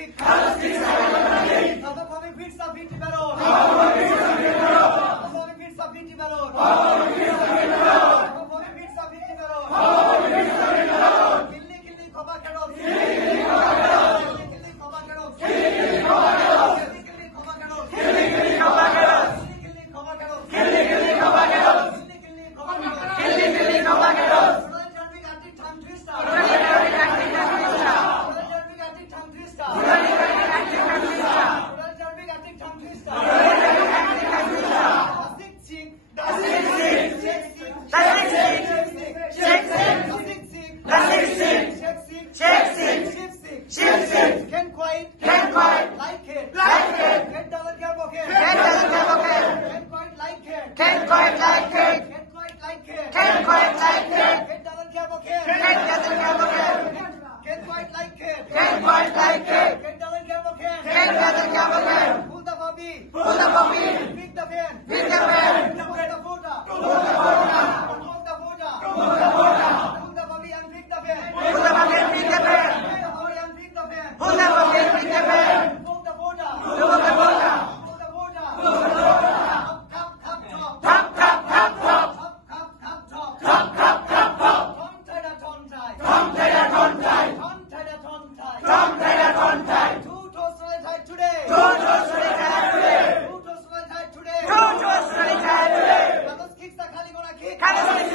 kick. Motherfucking beats the beat balloon. Motherfucking beats the beat balloon. Motherfucking beats the beat balloon. Killi killi khoba karo. Killi khoba karo. Killi khoba karo. Killi khoba karo. Killi khoba karo. Killi khoba karo. Killi khoba karo. Killi khoba karo. Killi khoba karo. Royal Derby anti tongue twister. Royal Derby anti tongue twister. Royal Derby anti tongue twister. Royal Derby anti tongue twister. Royal Derby anti tongue twister. Royal Derby anti tongue twister. Sick sick. Sick sick. Sick sick. Sick sick. Sick sick. Sick sick. Sick sick. Sick sick. Sick sick. Sick sick. Can't quite. Can't quite. Like it. Like it. Get dollar क्या बोके? Get dollar क्या बोके? Can't quite like it. Can't quite like it. Can't quite like it. Can't quite like it. Get dollar क्या बोके? Get dollar क्या बोके? Can't quite like it. Can't quite like it. Get dollar क्या बोके? Get dollar क्या बोके? Pull the puppy. Pull the puppy. Pick the fan. Pick the fan. Pull the photo. Pull the photo. Pull the photo. Pull the photo. Pull the puppy and pick the fan. Pull the puppy and pick the fan. Pull the puppy and pick the fan. Pull the puppy and pick the fan. Pull the photo. Pull the photo. Pull the photo. Pull the photo. Top top top. Top top top top. Top top top top. Top top top top. Tom tie. Tom tie. Tom tie. Tom tie. Tom tie. Tom tie. Tom tie. Two toes tied today. Two toes tied today. Two toes tied today. Two toes tied today. Kados kicks the khali gonna kick. Kados